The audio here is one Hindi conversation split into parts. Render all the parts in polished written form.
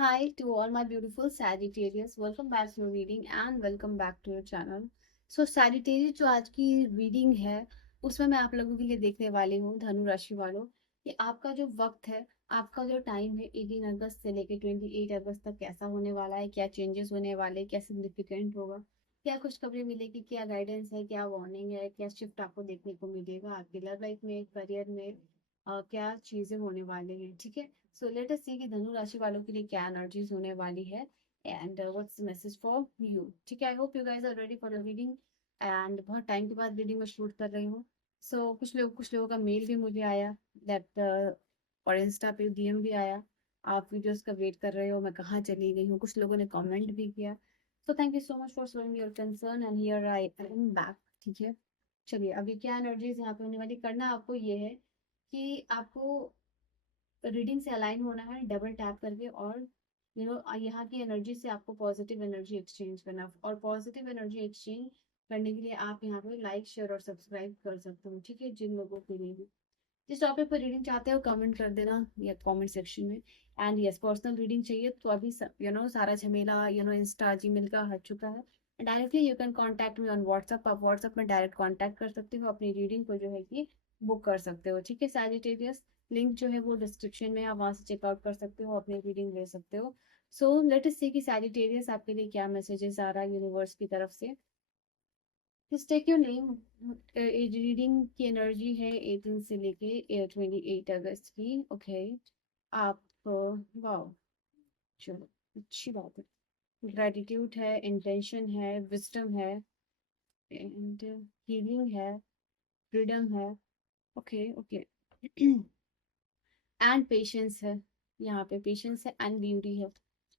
Hi to all my beautiful Sagittarius. Welcome back to your reading and welcome back to your channel. So Sagittarius जो आज की रीडिंग है उसमें मैं आप लोगों के लिए देखने वाली हूँ धनु राशि वालों कि आपका जो वक्त है, आपका जो टाइम है 18 अगस्त से लेके 28 अगस्त तक कैसा होने वाला है, क्या चेंजेस होने वाले, क्या सिग्निफिकेंट होगा, क्या खुशखबरी मिलेगी, क्या गाइडेंस है, क्या वार्निंग है, क्या शिफ्ट आपको देखने को मिलेगा आपकी लव लाइफ में, करियर में, क्या चीजें होने वाली हैं। ठीक है, सो लेट अस सी कि धनु राशि वालों के लिए क्या एनर्जीज होने वाली है and what's message for you. ठीक है, I hope you guys are ready for the reading and बहुत टाइम के बाद रीडिंग में शूट कर रही हूँ। सो कुछ लोगों का मेल भी मुझे आया दैट और इंस्टा पे डीएम भी आया, आप वीडियोस का वेट कर रहे हो, मैं कहाँ चली गई हूँ, कुछ लोगों ने कमेंट भी किया। So thank you so much for showing your concern and here I am back. ठीक है, चलिए अभी क्या एनर्जीज यहाँ पे होने वाली, करना आपको ये है कि आपको रीडिंग से अलाइन होना है डबल टैप करके, और यहाँ की एनर्जी से आपको पॉजिटिव एनर्जी एक्सचेंज करना है। और पॉजिटिव एनर्जी एक्सचेंज करने के लिए आप यहाँ पे लाइक शेयर और सब्सक्राइब कर सकते हो। ठीक है, जिन लोगों के लिए भी जिस टॉपिक पर रीडिंग चाहते हो कमेंट कर देना या कमेंट सेक्शन में। एंड यस, पर्सनल रीडिंग चाहिए तो अभी सारा झमेला इंस्टा जीमेल का हट चुका है। Directly you can contact me on WhatsApp, आप व्हाट्सअप में डायरेक्ट कॉन्टैक्ट कर सकते हो, अपनी रीडिंग को जो है कि बुक कर सकते हो। ठीक है सैजिटेरियस, लिंक जो है वो डिस्क्रिप्शन में, आप वहाँ से चेकआउट कर सकते हो, अपनी रीडिंग ले सकते हो। सो लेट अस सी कि सैजिटेरियस आपके लिए क्या मैसेजेस आ रहा है यूनिवर्स की तरफ से। Just take your name। Reading की एनर्जी है 18 से लेके 28 अगस्त की। ओके, आप वाओ, चलो अच्छी बात है। ग्रेटिट्यूड है, इंटेंशन है, विजडम है एंड हीलिंग है, फ्रीडम है। ओके ओके एंड पेशेंस है, यहाँ पे पेशेंस है एंड ब्यूटी है।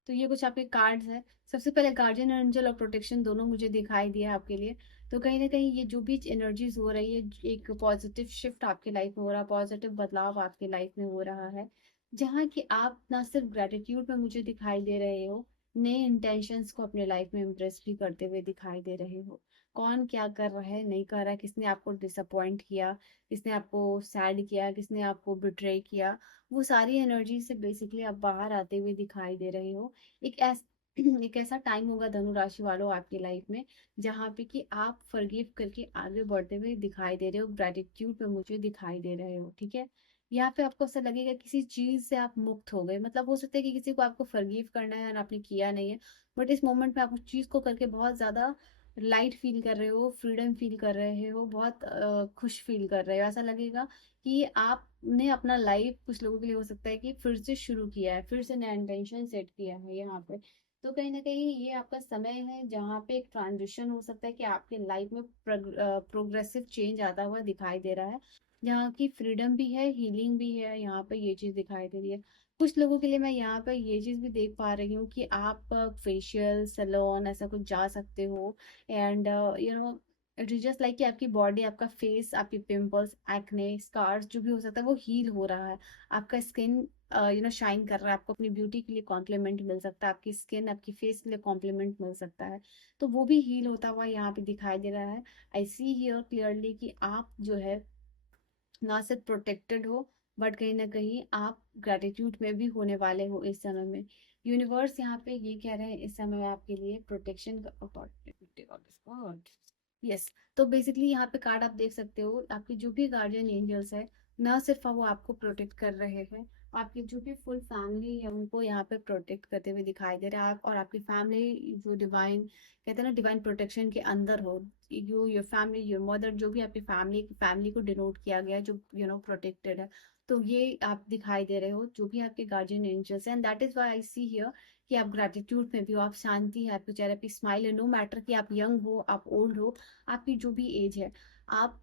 तो ये कुछ आपके कार्ड्स है। सबसे पहले गार्जियन एंजल और प्रोटेक्शन दोनों मुझे दिखाई दिया आपके लिए। तो कहीं ना कहीं ये जो भी एनर्जीज हो रही है, एक पॉजिटिव शिफ्ट आपके लाइफ में हो रहा है, पॉजिटिव बदलाव आपके लाइफ में हो रहा है, जहाँ कि आप ना सिर्फ ग्रेटिट्यूड में मुझे दिखाई दे रहे हो, नए इंटेंशंस को अपने लाइफ में इम्प्रेस भी करते हुए दिखाई दे रहे हो। कौन क्या कर रहा है, नहीं कर रहा है, किसने आपको डिसअपॉइंट किया, किसने आपको सैड किया, किसने आपको बिट्रे किया, वो सारी एनर्जी से बेसिकली आप बाहर आते हुए दिखाई दे रहे हो। एक ऐस एक ऐसा टाइम होगा धनु राशि वालों आपकी लाइफ में, जहाँ पे कि आप फॉरगिव करके आगे बढ़ते हुए दिखाई दे रहे हो, ग्रेटिट्यूड पे मुझे दिखाई दे रहे हो। ठीक है, यहाँ पे आपको ऐसा लगेगा किसी चीज से आप मुक्त हो गए, मतलब हो सकता है कि किसी को आपको फॉरगिव करना है और आपने किया नहीं है, बट इस मोमेंट में आप उस चीज को करके बहुत ज्यादा लाइट फील कर रहे हो, फ्रीडम फील कर रहे हो, बहुत खुश फील कर रहे हो। ऐसा लगेगा कि आपने अपना लाइफ, कुछ लोगों के लिए हो सकता है कि फिर से शुरू किया है, फिर से नया इंटेंशन सेट किया है यहाँ पे। तो कहीं ना कहीं ये आपका समय है जहाँ पे एक ट्रांजिशन हो सकता है कि आपके लाइफ में प्रोग्रेसिव चेंज आता हुआ दिखाई दे रहा है, जहाँ की फ्रीडम भी है, हीलिंग भी है, यहाँ पे ये चीज दिखाई दे रही है। कुछ लोगों के लिए मैं यहाँ पे ये चीज भी देख पा रही हूँ कि आप फेशियल सैलून ऐसा कुछ जा सकते हो। And it is just like कि आपकी बॉडी, आपका फेस, आपकी पिंपल्स, एक्ने, स्कार्स जो भी हो सकता है वो हील हो रहा है। आपका स्किन शाइन कर रहा है, आपको अपनी ब्यूटी के लिए कॉम्प्लीमेंट मिल सकता है, आपकी स्किन, आपकी फेस के लिए कॉम्प्लीमेंट मिल सकता है। तो वो भी हील होता हुआ यहाँ पे दिखाई दे रहा है। आई सी हियर क्लियरली कि आप जो है ना सिर्फ प्रोटेक्टेड हो, बट कहीं ना कहीं आप ग्रेटिट्यूड में भी होने वाले हो इस समय में। यूनिवर्स यहाँ पे ये कह रहे हैं इस समय आपके लिए प्रोटेक्शन का। यस, तो बेसिकली यहाँ पे कार्ड आप देख सकते हो, आपके जो भी गार्डियन एंजल्स है, ना सिर्फ वो आपको प्रोटेक्ट कर रहे हैं, आपकी जो भी फुल फैमिली है उनको यहाँ पे प्रोटेक्ट करते हुए दिखाई दे रहा है। आप और आपकी फैमिली जो डिवाइन, कहते हैं ना, डिवाइन प्रोटेक्शन के अंदर हो। You, your family, your mother, जो भी आपकी फैमिली को डिनोट किया गया है, जो प्रोटेक्टेड है। तो ये आप दिखाई दे रहे हो जो भी आपके गार्जियन एंजल्स हैं, and that is why I see here कि आप ग्रेटिट्यूड में भी हो, आप शांति है आपके चेहरे पे, स्माइल है, नो मैटर कि आप यंग हो, आप ओल्ड हो, आपकी जो भी एज है, आप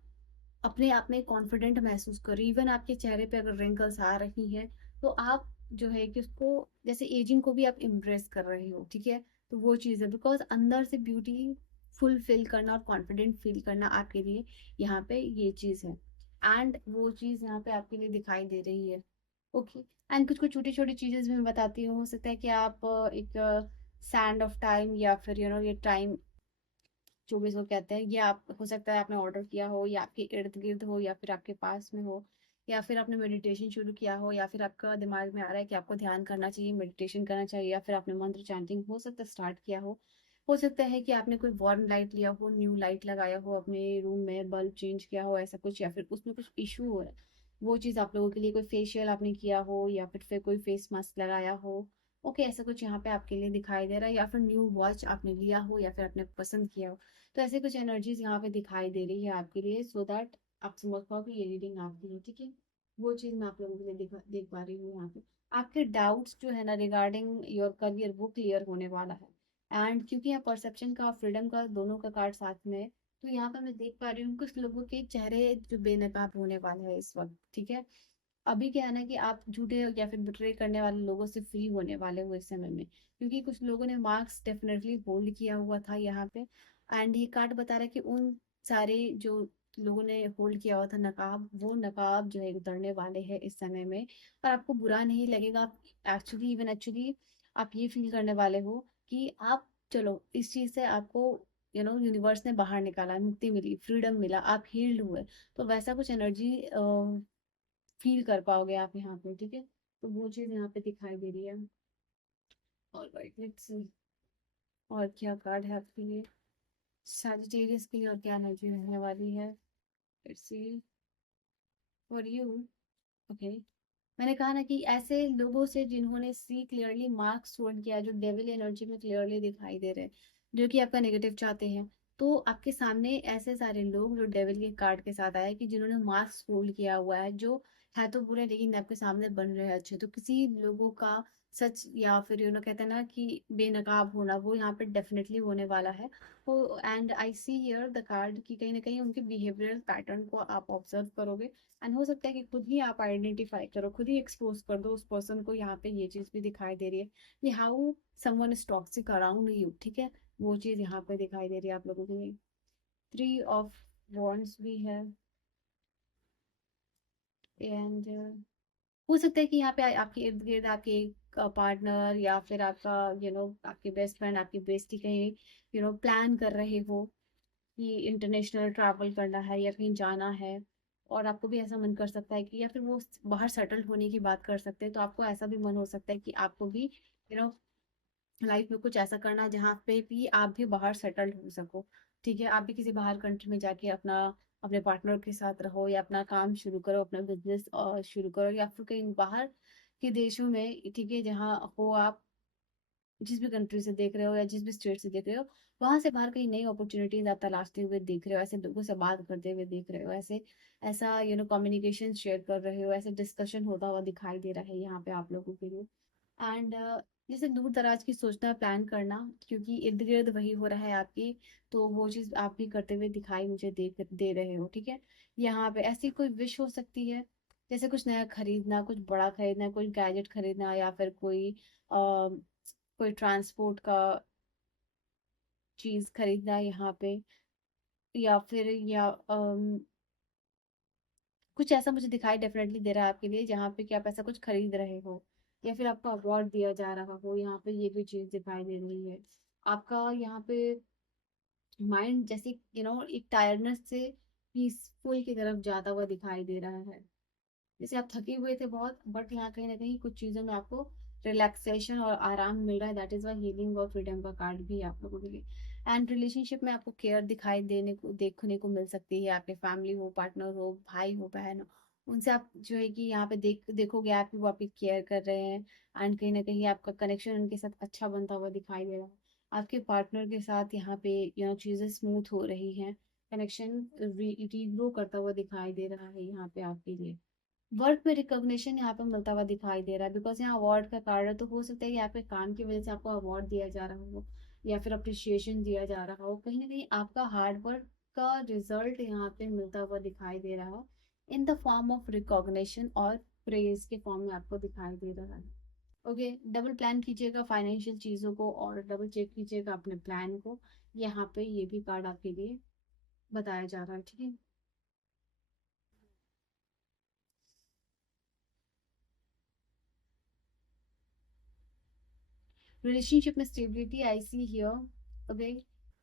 अपने आप में कॉन्फिडेंट महसूस करो। इवन आपके चेहरे पे अगर रिंकल्स आ रही हैं तो आप जो है कि उसको, जैसे एजिंग को भी आप इम्प्रेस कर रहे हो। ठीक है, तो वो चीज़ है, बिकॉज अंदर से ब्यूटी फुलफिल करना और कॉन्फिडेंट फील करना आपके लिए यहाँ पे ये चीज़ है। एंड वो चीज़ यहाँ पे आपके लिए दिखाई दे रही है। ओके, एंड कुछ कुछ छोटी छोटी चीजें भी मैं बताती हूँ। हो सकता है कि आप एक सैंड ऑफ टाइम, या फिर ये टाइम 24 को कहते हैं, ये आप, हो सकता है आपने ऑर्डर किया हो, या आपके इर्द गिर्द हो, या फिर आपके पास में हो, या फिर आपने मेडिटेशन शुरू किया हो, या फिर आपका दिमाग में आ रहा है कि आपको ध्यान करना चाहिए, मेडिटेशन करना चाहिए, या फिर आपने मंत्र चैंटिंग हो सकता है स्टार्ट किया हो सकता है कि आपने कोई वार्म लाइट लिया हो, न्यू लाइट लगाया हो अपने रूम में, बल्ब चेंज किया हो ऐसा कुछ, या फिर उसमें कुछ इशू हो रहा है, वो चीज़ आप लोगों के लिए, कोई फेशियल आपने किया हो या फिर कोई फेस मास्क लगाया हो, ओके ऐसा कुछ यहाँ पे आपके लिए दिखाई दे रहा है, या फिर न्यू वॉच आपने लिया हो या फिर आपने पसंद किया हो, तो ऐसे कुछ एनर्जीज यहाँ पे दिखाई दे रही है आपके लिए, सो दैट आप समझ पाओ कि ये रीडिंग आपकी है, ठीक है। वो चीज़ मैं आप लोगों के लिए देख पा रही हूँ यहाँ पे। आपके डाउट्स जो है ना रिगार्डिंग योर करियर वो क्लियर होने वाला है। एंड क्योंकि यहाँ परसेप्शन का फ्रीडम का दोनों का कार्ड साथ में है, तो यहाँ पर मैं देख पा रही हूँ कुछ लोगों के चेहरे जो बेनकाब होने वाले हैं इस वक्त, ठीक है। अभी क्या है ना कि आप झूठे या फिर बिट्रे करने वाले लोगों से फ्री होने वाले हो इस समय में, क्योंकि कुछ लोगों ने मार्क्स डेफिनेटली होल्ड किया हुआ था यहाँ पे। एंड ये कार्ड बता रहा है कि उन सारे जो लोगों ने होल्ड किया हुआ था नकाब, वो नकाब जो है उतरने वाले हैं इस समय में, और आपको बुरा नहीं लगेगा। आप एक्चुअली आप ये फील करने वाले हो कि आप, चलो इस चीज से आपको यूनिवर्स ने बाहर निकाला, मुक्ति मिली, फ्रीडम मिला, आप हील्ड हुए, तो वैसा कुछ एनर्जी फील कर पाओगे आप यहाँ पे, ठीक है। तो वो चीज यहाँ पे दिखाई दे रही है। ऑलराइट, लेट्स सी और क्या कार्ड है आपके लिए, सैजिटेरियस के लिए और क्या एनर्जी रहने वाली है। Let's see for you. Okay, मैंने कहा ना कि ऐसे लोगों से जिन्होंने सी क्लियरली मार्क्स होल्ड किया, जो डेविल एनर्जी में क्लियरली दिखाई दे रहे हैं, जो कि आपका नेगेटिव चाहते हैं, तो आपके सामने ऐसे सारे लोग जो डेविल के कार्ड के साथ आए कि जिन्होंने मार्क्स होल्ड किया हुआ है, जो है तो बुरे लेकिन आपके सामने बन रहे हैं अच्छे, तो किसी लोगों का सच या फिर कहते हैं ना कि बेनकाब होना, वो यहाँ पे डेफिनेटली होने वाला है। वो and I see here the card कि कहीं ना कहीं उनके बिहेवियरल पैटर्न को आप ऑब्जर्व करोगे, एंड हो सकता है कि खुद ही आप आइडेंटिफाई करो, खुद ही एक्सपोज कर दो उस पर्सन को। यहाँ पे ये चीज भी दिखाई दे रही है कि how someone is toxic around you, ठीक है। वो चीज यहाँ पे दिखाई दे रही है आप लोगों के लिए। 3 ऑफ वॉन्ड्स भी है। एंड हो सकता है कि यहाँ पे आपके इर्द गिर्द आपके पार्टनर या फिर आपका आपके बेस्ट फ्रेंड, आपकी बेस्टी कहीं प्लान कर रहे हो कि इंटरनेशनल ट्रैवल करना है या कहीं जाना है, और आपको भी ऐसा मन कर सकता है कि, या फिर वो बाहर सेटल होने की बात कर सकते हैं, तो आपको ऐसा भी मन हो सकता है कि आपको भी लाइफ में कुछ ऐसा करना जहाँ पे भी आप भी बाहर सेटल्ड हो सको, ठीक है। आप भी किसी बाहर कंट्री में जाके अपना अपने पार्टनर के साथ रहो, या अपना काम शुरू करो, अपना बिजनेस शुरू करो, या फिर कहीं बाहर के देशों में, ठीक है, जहाँ हो आप जिस भी कंट्री से देख रहे हो या जिस भी स्टेट से देख रहे हो, वहां से बाहर कहीं नई अपॉर्चुनिटीज आप तलाशते हुए देख रहे हो, ऐसे लोगों से बात करते हुए देख रहे हो, ऐसे ऐसा कम्युनिकेशन शेयर कर रहे हो, ऐसे डिस्कशन होता हुआ दिखाई दे रहा है यहाँ पे आप लोगों के लिए। एंड जैसे दूर दराज की सोचना, प्लान करना, क्योंकि इर्द गिर्द वही हो रहा है आपकी, तो वो चीज आप भी करते हुए दिखाई मुझे दे रहे हो, ठीक है। यहाँ पे ऐसी कोई विश हो सकती है, जैसे कुछ नया खरीदना, कुछ बड़ा खरीदना, कोई गैजेट खरीदना, या फिर कोई ट्रांसपोर्ट का चीज खरीदना यहाँ पे, या फिर कुछ ऐसा मुझे दिखाई डेफिनेटली दे रहा है आपके लिए, जहाँ पे कि आप ऐसा कुछ खरीद रहे हो, या फिर आपको अवार्ड दिया जा रहा हो, यहाँ पे ये भी चीज दिखाई दे रही है। आपका यहाँ पे माइंड जैसे एक टायर्डनेस से पीसफुल की तरफ जाता हुआ दिखाई दे रहा है, जैसे आप थके हुए थे बहुत, बट यहाँ कहीं ना कहीं कुछ चीजों में आपको रिलैक्सेशन और आराम मिल रहा है, दैट इज वाई हीलिंग और फ्रीडम का कार्ड भी है आप लोगों के लिए। एंड रिलेशनशिप में आपको केयर दिखाई देने को देखने को मिल सकती है, आपके फैमिली हो, पार्टनर हो, भाई हो, बहन हो, उनसे आप जो है कि यहाँ पे देखोगे आप कि वो आपकी केयर कर रहे हैं, एंड कहीं ना कहीं आपका कनेक्शन उनके साथ अच्छा बनता हुआ दिखाई दे रहा है। आपके पार्टनर के साथ यहाँ पे चीजें स्मूथ हो रही हैं, कनेक्शन रीग्रो करता हुआ दिखाई दे रहा है यहाँ पे आपके लिए। वर्क में रिकॉग्निशन यहाँ पे मिलता हुआ दिखाई दे रहा है, बिकॉज यहाँ अवार्ड का कार्ड है, तो हो सकता है कि आपके काम की वजह से आपको अवार्ड दिया जा रहा हो, या फिर अप्रिशिएशन दिया जा रहा हो, कहीं ना कहीं आपका हार्ड वर्क का रिजल्ट यहाँ पे मिलता हुआ दिखाई दे रहा है, in the form of recognition और प्रेज के फॉर्म में आपको दिखाई दे रहा है। ओके, डबल प्लान कीजिएगा फाइनेंशियल चीज़ों को, और डबल चेक कीजिएगा अपने प्लान को। यहाँ पे ये भी कार्ड आपके लिए बताया जा रहा है, ठीक है। रिलेशनशिप में stability I see here, okay.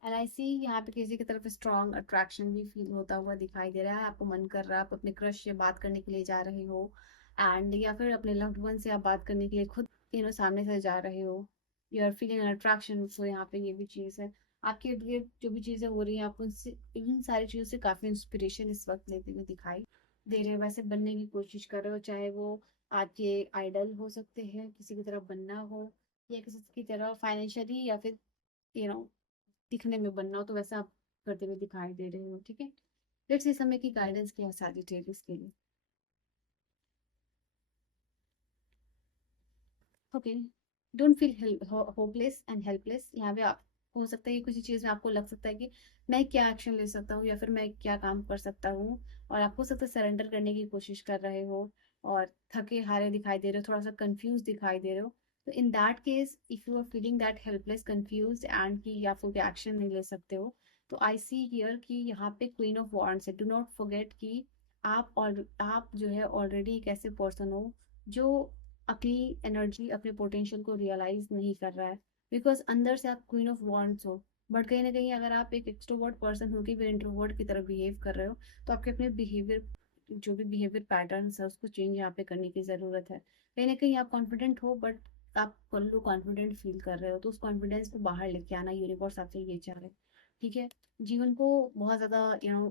And I see यहाँ पे किसी की तरफ स्ट्रॉन्ग अट्रैक्शन भी फील होता हुआ दिखाई दे रहा है। आपको मन कर रहा है, आप अपने क्रश से बात करने के लिए जा रहे हो, एंड या फिर अपने लव्ड वन से आप बात करने के लिए खुद सामने से जा रहे हो। You are feeling an attraction, so यहाँ पे ये भी चीज़ है। आपके इर्द गिर्द जो भी चीज़ें हो रही हैं, आपको इन सारी चीज़ों से काफ़ी इंस्पिरेशन इस वक्त लेते हुए दिखाई दे रहे हो। वैसे बनने की कोशिश कर रहे हो, चाहे वो आपके आइडल हो सकते हैं, किसी की तरह बनना हो, या किसी की तरह फाइनेंशियली, या फिर यू नो दिखने में बनना हो, तो वैसा आप करते हुए दिखाई दे रहे हो। ठीक है, लेट्स इस समय की गाइडेंस क्या है सैजिटेरियस के लिए। Okay, don't feel hopeless and helpless. यहाँ पे आप हो सकता है कि किसी चीज़ में आपको लग सकता है कि मैं क्या एक्शन ले सकता हूँ, या फिर मैं क्या काम कर सकता हूँ, और आप हो सकता है सरेंडर करने की कोशिश कर रहे हो, और थके हारे दिखाई दे रहे हो, थोड़ा सा कंफ्यूज दिखाई दे रहे हो। तो in that case, if you are feeling that helpless, confuse and कि आप कोई एक्शन नहीं ले सकते हो, तो आई सी हियर कि यहाँ पे क्वीन ऑफ वॉन्ड्स है। डू नॉट फॉरगेट कि आप जो है ऑलरेडी एक ऐसे पर्सन हो जो अपनी एनर्जी, अपने पोटेंशियल को रियलाइज नहीं कर रहा है, बिकॉज अंदर से आप क्वीन ऑफ वॉन्ड्स हो। बट कहीं ना कहीं अगर आप एक एक्सट्रोवर्ट पर्सन हो के भी इंट्रोवर्ट की तरह बिहेव कर रहे हो, तो आपके अपने बिहेवियर, जो भी बिहेवियर पैटर्न्स है, उसको चेंज यहाँ पे करने की ज़रूरत है। कहीं ना कहीं आप कॉन्फिडेंट हो, बट आप लो कॉन्फिडेंट फील कर रहे हो, तो उस कॉन्फिडेंस को बाहर लेके आना यूनिवर्स आपसे ये चाह रहे हैं। ठीक है, जीवन को बहुत ज़्यादा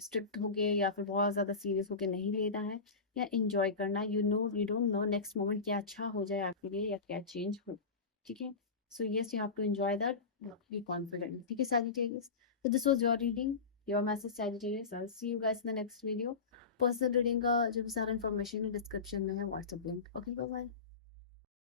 स्ट्रिक्ट होके या फिर बहुत ज़्यादा सीरियस होके नहीं लेना है, या इंजॉय करना। You don't know next moment क्या अच्छा हो जाए आपके लिए, या क्या चेंज हो। ठीक है, so yes, you have to enjoy that, be confident. ठीक है Sagittarius, so this was your reading, your message Sagittarius. I'll see you guys in the next video. Personal reading का जो भी सारा इन्फॉर्मेशन है डिस्क्रिप्शन में है, WhatsApp link. Okay, bye bye.